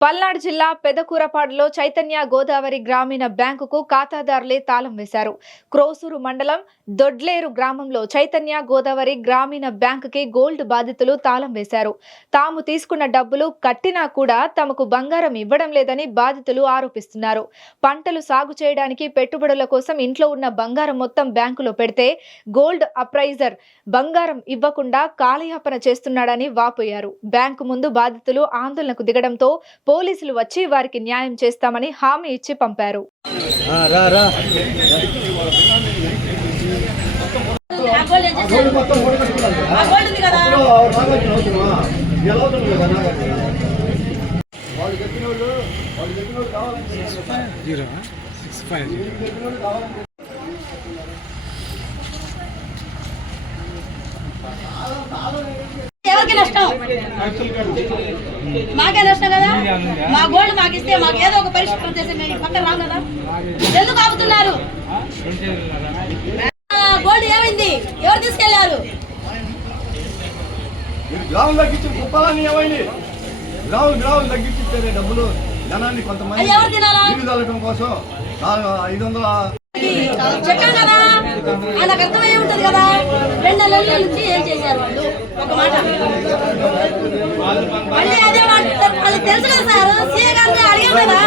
పల్నాడు జిల్లా పెదకూరపాడులో చైతన్య గోదావరి గ్రామీణ బ్యాంకుకు ఖాతాదారులే తాళం వేశారు. క్రోసూరు మండలం దొడ్లేరు గ్రామంలో చైతన్య గోదావరి గ్రామీణ బ్యాంకుకి గోల్డ్ బాధితులు తాళం వేశారు. తాము తీసుకున్న డబ్బులు కట్టినా కూడా తమకు బంగారం ఇవ్వడం లేదని బాధితులు ఆరోపిస్తున్నారు. పంటలు సాగు చేయడానికి పెట్టుబడుల కోసం ఇంట్లో ఉన్న బంగారం మొత్తం బ్యాంకులో పెడితే గోల్డ్ అప్రైజర్ బంగారం ఇవ్వకుండా కాలయాపన చేస్తున్నాడని వాపోయారు. బ్యాంకు ముందు బాధితులు ఆందోళనకు దిగడంతో పోలీసులు వచ్చి వారికి న్యాయం చేస్తామని హామీ ఇచ్చి పంపారు. ఎవరికి నష్టం? మాకే నష్టం కదా? మా గోల్డ్ మాకు ఇస్తే మాకు ఏదో ఒక పరిష్కారం చేసి మేము పక్కన రాం కదా? ఎందుకు ఆపుతున్నారు ఆ, గోల్డ్ ఏమైంది? ఎవరు తీసుకెళ్ళారు? గ్రామం తగ్గించి కుప్పాలని ఏమైంది? గ్రామం గ్రామం తగ్గించిస్తే డబ్బులు జనాన్ని కొంతమంది కోసం ఐదు వందల చెప్పాం కదా? ఆయనకు అర్థమయ్యే ఉంటది కదా? రెండు నెలల నుంచి ఏం చేశారు వాళ్ళు? ఒక మాట. మళ్ళీ అదే మాట. వాళ్ళకి తెలుసు కదా సార్? సీఏ గారిని అడిగాం కదా?